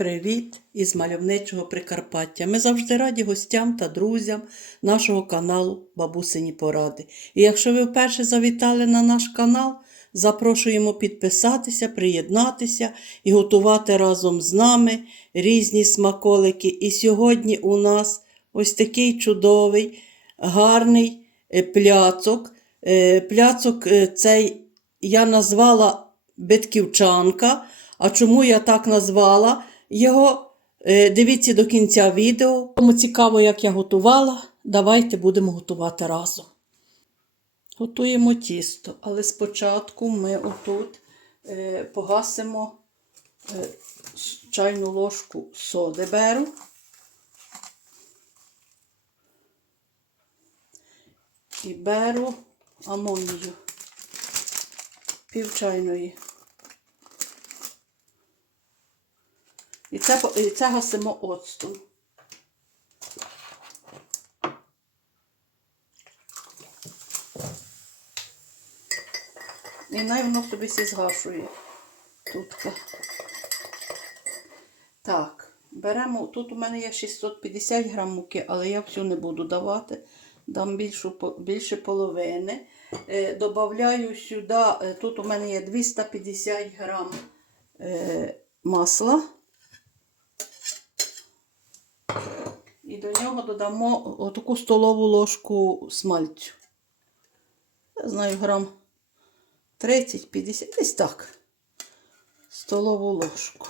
Привіт із мальовничого Прикарпаття. Ми завжди раді гостям та друзям нашого каналу Бабусині Поради. І якщо ви вперше завітали на наш канал, запрошуємо підписатися, приєднатися і готувати разом з нами різні смаколики. І сьогодні у нас ось такий чудовий, гарний е, пляцок. Е, Пляцок е, цей я назвала битківчанка. А чому я так назвала його? Е, Дивіться до кінця відео. Кому цікаво, як я готувала, давайте будемо готувати разом. Готуємо тісто, але спочатку ми отут е, погасимо е, чайну ложку соди беру. І беру амонію пів чайної. І це, і це гасимо оцтом. І най воно собі сі згашує. Тутка. Так, беремо, тут у мене є 650 грам муки, але я всю не буду давати. Дам більшу, більше половини. Е, добавляю сюди, е, тут у мене є 250 грам е, масла. І до нього додамо отаку столову ложку смальцю. Я знаю, грам 30-50, десь так. Столову ложку.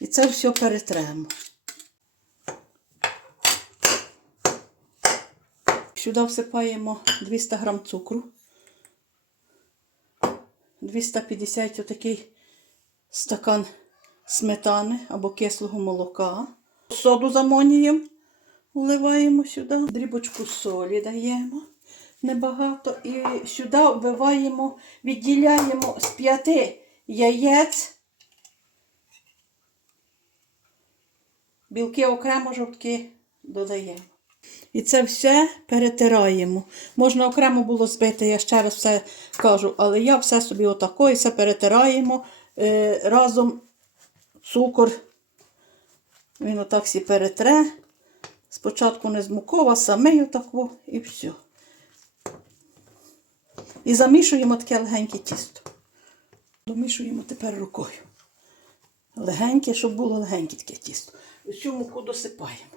І це все перетремо. Сюди всипаємо 200 грам цукру. 250 отакий стакан сметани або кислого молока. Соду з амонієм вливаємо сюди. Дрібочку солі даємо небагато. І сюди вбиваємо, відділяємо з п'яти яєць. Білки окремо, жовтки додаємо. І це все перетираємо. Можна окремо було збити, я ще раз все кажу, але я все собі отако і все перетираємо е, разом цукор. Він отак всі перетре. Спочатку не з мукова, самий отако і все. І замішуємо таке легеньке тісто. Домішуємо тепер рукою. Легеньке, щоб було легеньке таке тісто. Всю муку досипаємо.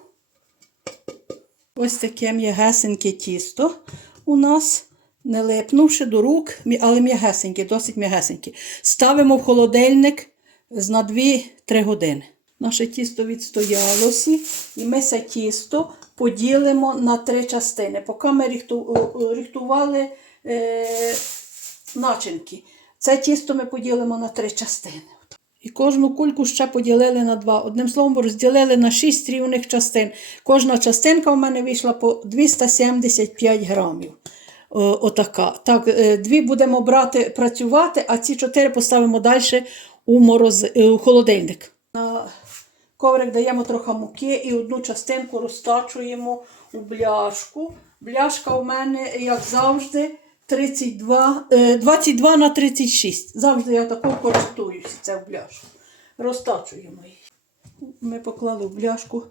Ось таке м'ягесеньке тісто у нас, не липнувши до рук, але м'ягесеньке, досить м'ягесеньке. Ставимо в холодильник на 2-3 години. Наше тісто відстоялося, і ми це тісто поділимо на три частини. Поки ми ріхту- ріхтували е, начинки. Це тісто ми поділимо на три частини. І кожну кульку ще поділили на два. Одним словом, розділили на шість рівних частин. Кожна частинка у мене вийшла по 275 грамів. О, отака. Так, е, дві будемо брати працювати, а ці чотири поставимо далі у, мороз... е, у холодильник. Коврик даємо трохи муки і одну частинку розтачуємо у бляшку. Бляшка у мене, як завжди, 32, е, 22 на 36. Завжди я такою користуюся, це в бляшку. Розтачуємо її. Ми поклали в бляшку,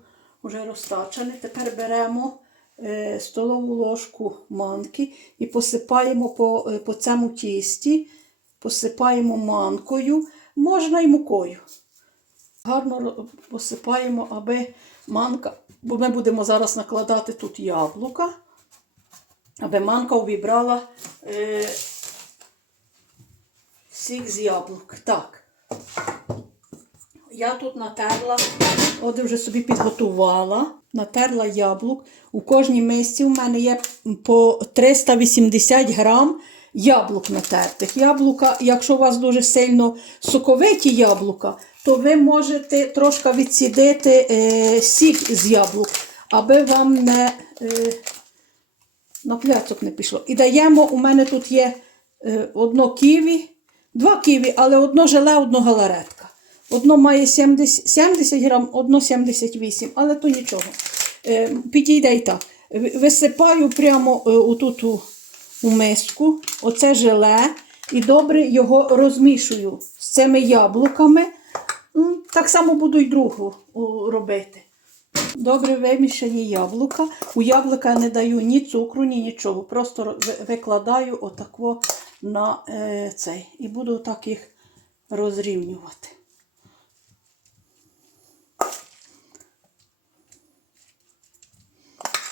вже розтачане. Тепер беремо е, столову ложку манки і посипаємо по, е, по цьому тісті, посипаємо манкою, можна і мукою. Гарно посипаємо, аби манка, бо ми будемо зараз накладати тут яблука, аби манка увібрала е, сік з яблук. Так. Я тут натерла, от вже собі підготувала, натерла яблук. У кожній мисці у мене є по 380 грам яблук натертих. Яблука, якщо у вас дуже сильно соковиті яблука, то ви можете трошки відсідити е, сік з яблук, аби вам не е, на пляцок не пішло. І даємо, у мене тут є е, одно ківі, два ківі, але одно желе, одно галаретка. Одно має 70, 70 грам, одно 78, але то нічого. Е, підійде і так. Висипаю прямо е, отут у, у миску, оце желе, і добре його розмішую з цими яблуками. Так само буду й другу робити. Добре вимішані яблука. У яблука я не даю ні цукру, ні нічого. Просто викладаю отако на е, цей. І буду отак їх розрівнювати.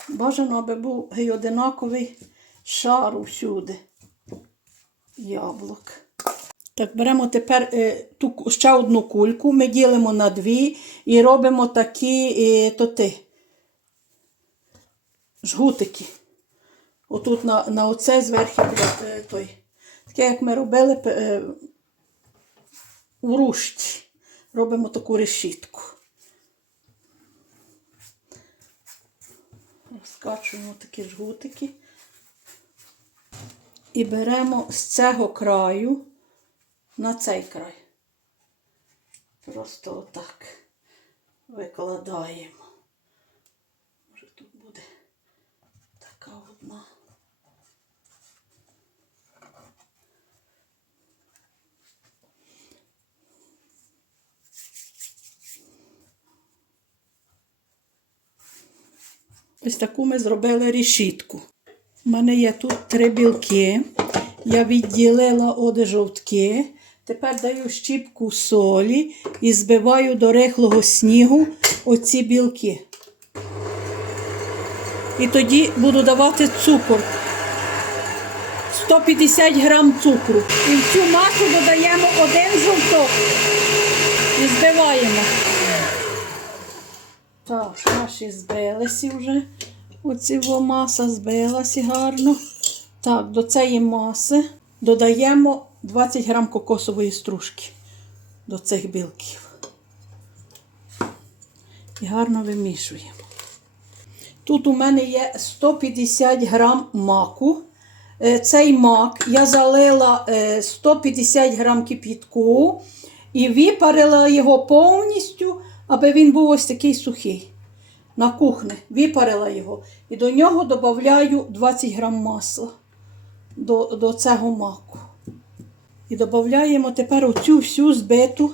Бажано, аби був гей одинаковий шар усюди. Яблук. Так, беремо тепер е, ту, ще одну кульку, ми ділимо на дві і робимо такі е, тоти, жгутики. Отут на, на оце зверху е, той. Таке, як ми робили у рушті. Робимо таку решітку. Розкачуємо такі жгутики. І беремо з цього краю на цей край. Просто отак викладаємо. Може тут буде така одна. Ось таку ми зробили решітку. У мене є тут три білки. Я відділила оде жовтки. Тепер даю щіпку солі і збиваю до рихлого снігу оці білки. І тоді буду давати цукор. 150 грам цукру. І в цю масу додаємо один жовток і збиваємо. Так, наші збилися вже. Оці маса збилася гарно. Так, до цієї маси додаємо 20 грам кокосової стружки до цих білків. І гарно вимішуємо. Тут у мене є 150 грам маку. Е, Цей мак я залила е, 150 грам кип'ятку і випарила його повністю, аби він був ось такий сухий. На кухні випарила його. І до нього додаю 20 грам масла до, до цього маку. І додаємо тепер оцю всю збиту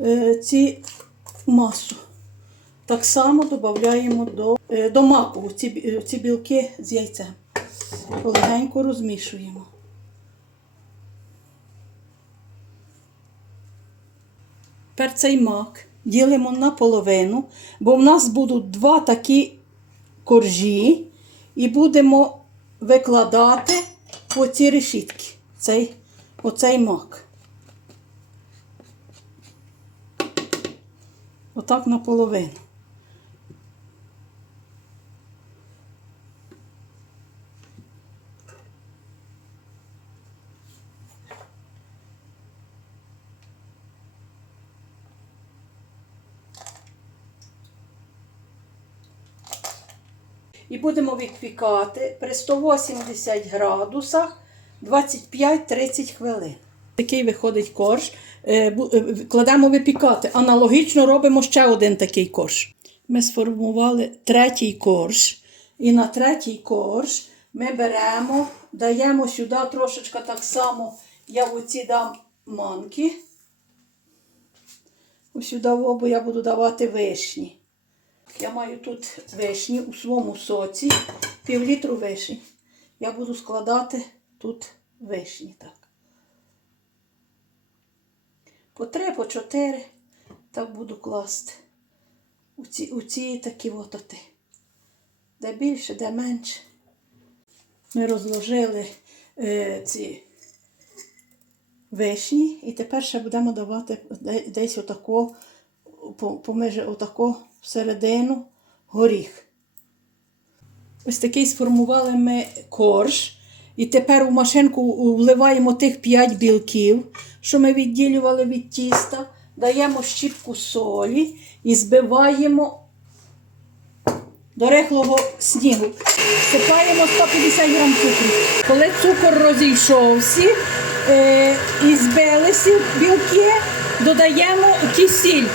е, ці масу. Так само додаємо до, е, до маку ці, е, ці білки з яйцем. Легенько розмішуємо. Тепер цей мак ділимо на половину, бо в нас будуть два такі коржі, і будемо викладати по ці решітки. Цей, оцей мак. Отак наполовину. І будемо відпікати при 180 градусах 25-30 хвилин. Такий виходить корж. Е, е, Кладемо випікати. Аналогічно робимо ще один такий корж. Ми сформували третій корж. І на третій корж ми беремо, даємо сюди трошечки так само, я в оці дам манки. Ось сюди в обу я буду давати вишні. Я маю тут вишні у своєму соці, пів літру вишень. Я буду складати тут вишні. так. По три, по чотири. Так буду класти. У ці, у ці такі ототи. Де більше, де менше. Ми розложили е, ці вишні і тепер ще будемо давати десь отако, по- поміж отако всередину горіх. Ось такий сформували ми корж. І тепер у машинку вливаємо тих 5 білків, що ми відділювали від тіста, даємо щіпку солі і збиваємо до рихлого снігу. Всипаємо 150 грам цукру. Коли цукор розійшовся е, і збилися білки, додаємо кисіль.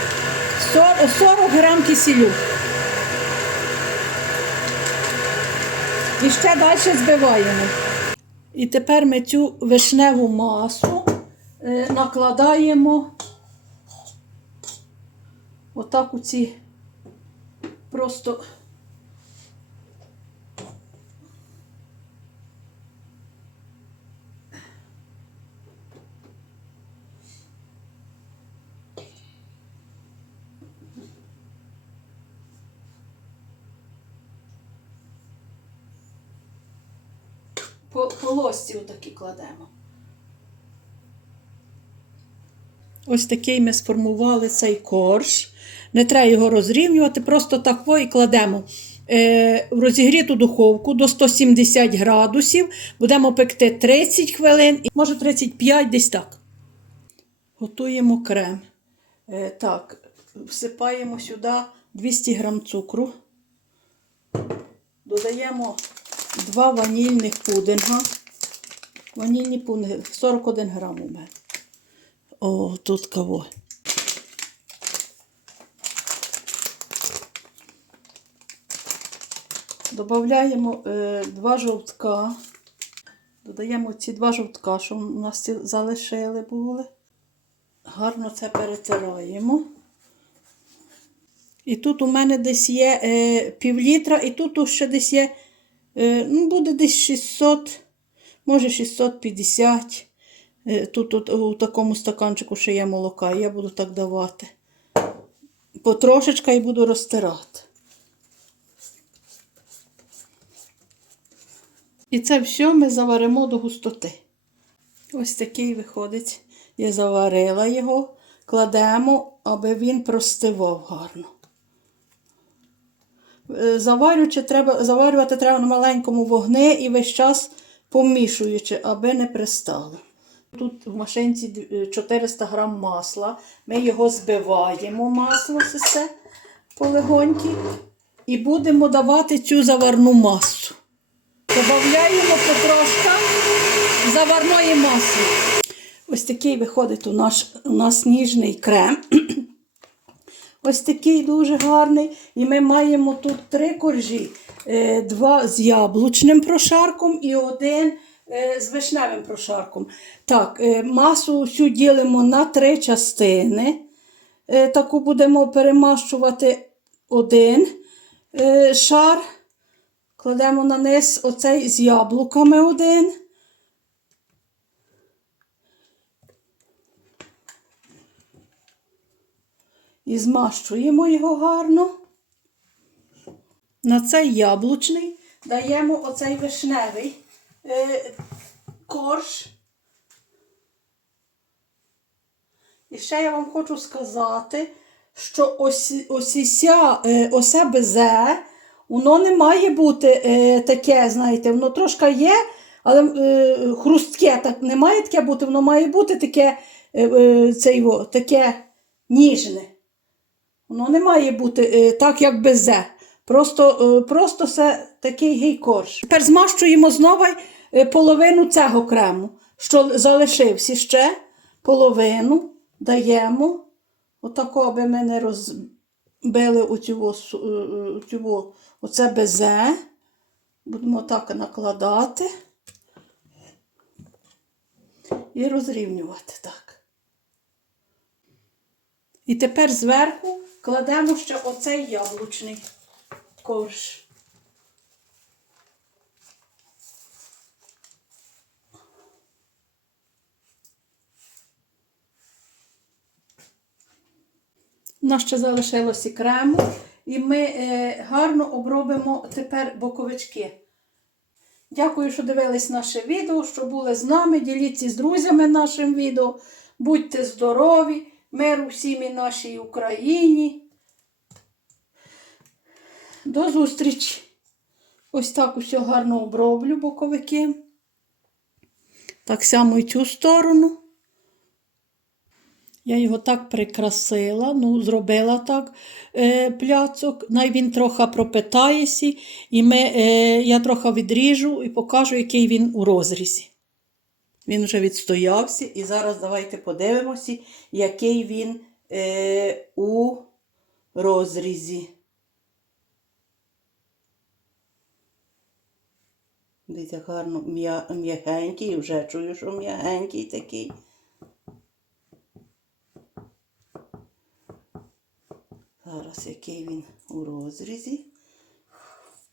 Сор- 40 грам кисілю. І ще далі збиваємо. І тепер ми цю вишневу масу е, накладаємо отак у ці просто. По отакі кладемо. Ось такий ми сформували цей корж. Не треба його розрівнювати, просто так і кладемо е, в розігріту духовку до 170 градусів. Будемо пекти 30 хвилин, і може 35 десь так. Готуємо крем. Е, так, всипаємо сюди 200 грам цукру. Додаємо 2 ванільних пудинга. Ванільні пудинги 41 грам у мене. О, тут кого. Додаємо е, два жовтка. Додаємо ці два жовтка, що у нас залишили були. Гарно це перетираємо. І тут у мене десь є е, пів літра, і тут ще десь є, е, ну, буде десь 600, може 650. Е, Тут, тут у такому стаканчику ще є молока, я буду так давати. Потрошечка і буду розтирати. І це все ми заваримо до густоти. Ось такий виходить. Я заварила його, кладемо, аби він простивав гарно. Е, заварювати треба на маленькому вогні і весь час помішуючи, аби не пристало. Тут в машинці е, 400 грам масла. Ми його збиваємо, масло все полегоньки. І будемо давати цю заварну масу. Добавляємо потрошка заварної маси. Ось такий виходить у нас, у нас ніжний крем. Ось такий дуже гарний. І ми маємо тут три коржі: Е, два з яблучним прошарком і один е, з вишневим прошарком. Так, е, масу всю ділимо на три частини. Таку будемо перемащувати один шар. Кладемо на низ оцей з яблуками один. І змащуємо його гарно. На цей яблучний даємо оцей вишневий е, корж. І ще я вам хочу сказати, що ось, ось ся, е, безе, воно не має бути е, таке, знаєте, воно трошки є, але хрустке так не має таке бути, воно має бути таке, цей, таке ніжне. Воно не має бути е, так, як безе. Просто, е, просто це такий гей-корж. Тепер змащуємо знову е, половину цього крему, що залишився ще половину даємо. Отако, аби ми не розбили оцю, оце безе. Будемо так накладати і розрівнювати так. І тепер зверху кладемо ще оцей яблучний корж. У нас ще залишилося крему, і ми е, гарно обробимо тепер боковички. Дякую, що дивились наше відео, що були з нами. Діліться з друзями нашим відео. Будьте здорові, миру всім і нашій Україні. До зустрічі! Ось так усе гарно оброблю боковики. Так само і цю сторону. Я його так прикрасила, ну, зробила так е, пляцок. Най він трохи пропитається, і ми, е, я трохи відріжу і покажу, який він у розрізі. Він вже відстоявся, і зараз давайте подивимося, який він е, у розрізі. Дивіться, гарно м'я- м'ягенький, вже чую, що м'ягенький такий. Зараз який він у розрізі.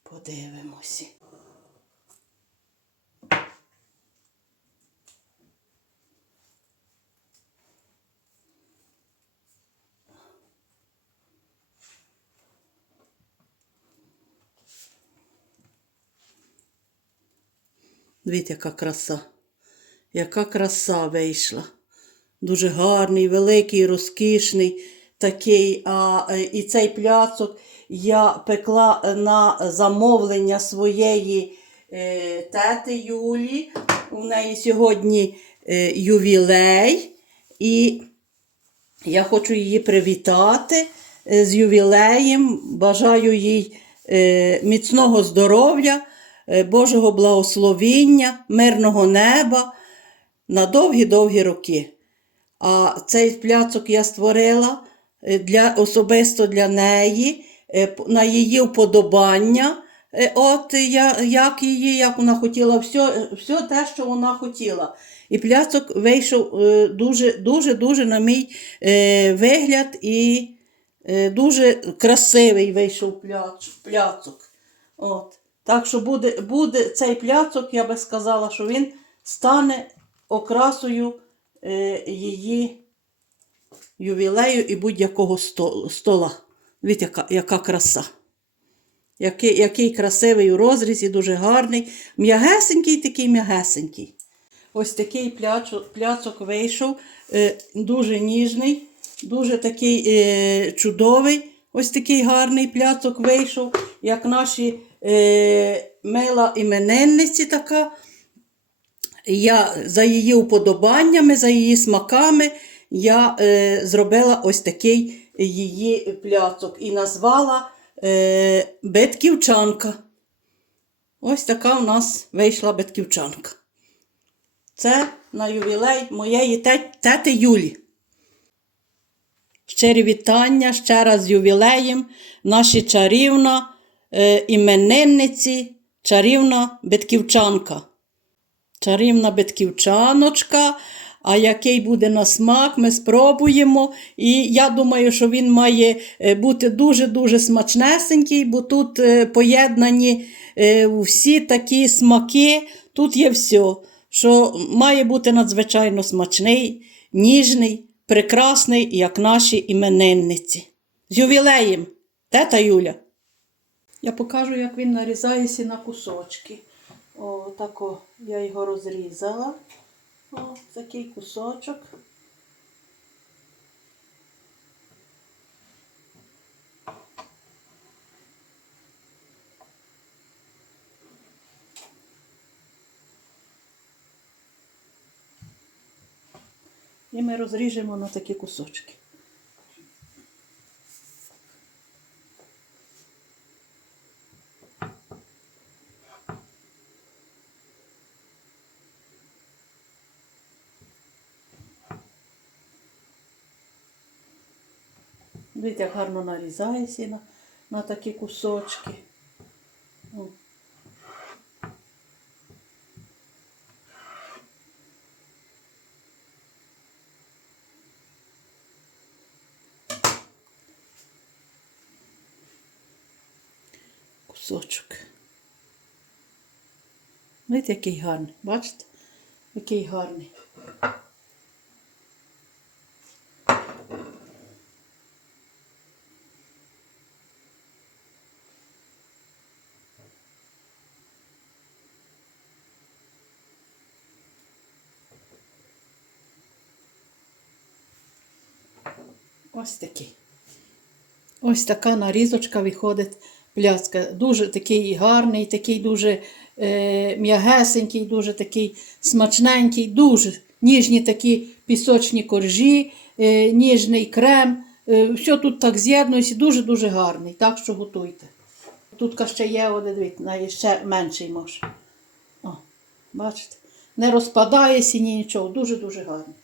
Подивимося. Дивіться, яка краса. Яка краса вийшла. Дуже гарний, великий, розкішний такий. А, е, і цей пляцок я пекла на замовлення своєї е, тети Юлі. У неї сьогодні е, ювілей. І я хочу її привітати е, з ювілеєм. Бажаю їй е, міцного здоров'я, Божого благословіння, мирного неба на довгі-довгі роки. А цей пляцок я створила е, для, особисто для неї, е, на її вподобання. Е, От я, як її, як вона хотіла, все, все те, що вона хотіла. І пляцок вийшов е, дуже, дуже, дуже на мій е, вигляд і е, дуже красивий вийшов пляцок. От. Так що буде, буде цей пляцок, я би сказала, що він стане окрасою е, її ювілею і будь-якого стола. Дивіться, яка, яка краса. Який, який красивий у розрізі, дуже гарний. М'ягесенький, такий м'ягесенький. Ось такий пляцок, пляцок вийшов, е, дуже ніжний, дуже такий е, чудовий. Ось такий гарний пляцок вийшов, як наші мила іменинниці така. Я за її уподобаннями, за її смаками я е, зробила ось такий її пляцок і назвала е, Бетківчанка. Ось така у нас вийшла Бетківчанка. Це на ювілей моєї тети Юлі. Щирі вітання ще раз з ювілеєм наші чарівна е, іменинниці, чарівна Бетківчанка. Чарівна битківчаночка. А який буде на смак, ми спробуємо. І я думаю, що він має е, бути дуже-дуже смачнесенький, бо тут е, поєднані е, всі такі смаки. Тут є все, що має бути надзвичайно смачний, ніжний, прекрасний, як наші іменинниці. З ювілеєм, тета Юля. Я покажу, як він нарізається на кусочки. О, тако я його розрізала. О, такий кусочок. І ми розріжемо на такі кусочки. Дивіться, як гарно нарізається на, на такі кусочки. Кусочок. Дивіться, який гарний. Бачите? Який гарний. Ось такий. Ось така нарізочка виходить пляцка. Дуже такий гарний, такий дуже е, м'ягесенький, дуже такий смачненький, дуже ніжні такі пісочні коржі, е, ніжний крем. Е, все тут так з'єднується, дуже-дуже гарний. Так що готуйте. Тут ще є один, ще менший може. О, бачите? Не розпадається ні нічого, дуже-дуже гарний.